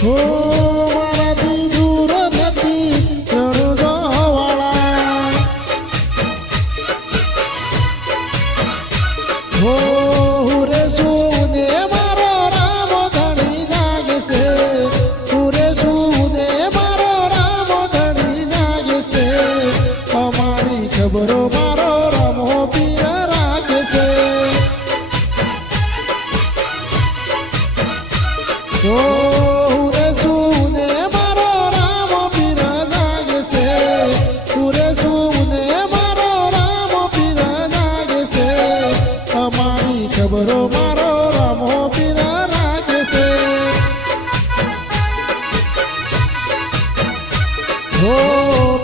હો મારાથી દૂર નથી રણુજોવાળા હો હુરે સુને મારો રામ ધણી જાગશે હુરે સુને મારો રામ ધણી જાગશે અમારી ખબરો મારો રામો પીર રાખશે હુરે સુને મારો રામ પીર જાગશે હુરે સુને મારો રામ પીર જાગશે અમારી ખબરો મારો રામો પીર રાખશે હો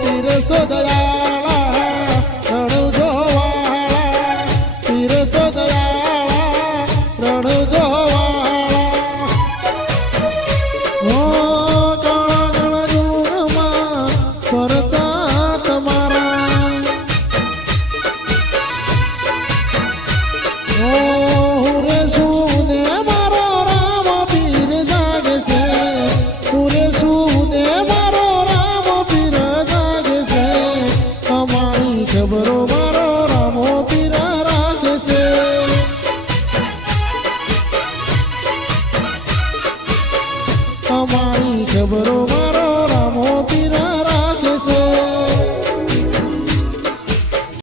પીર સો દયાળા રણુજોવાળા પીર સો દયાળા રણુજો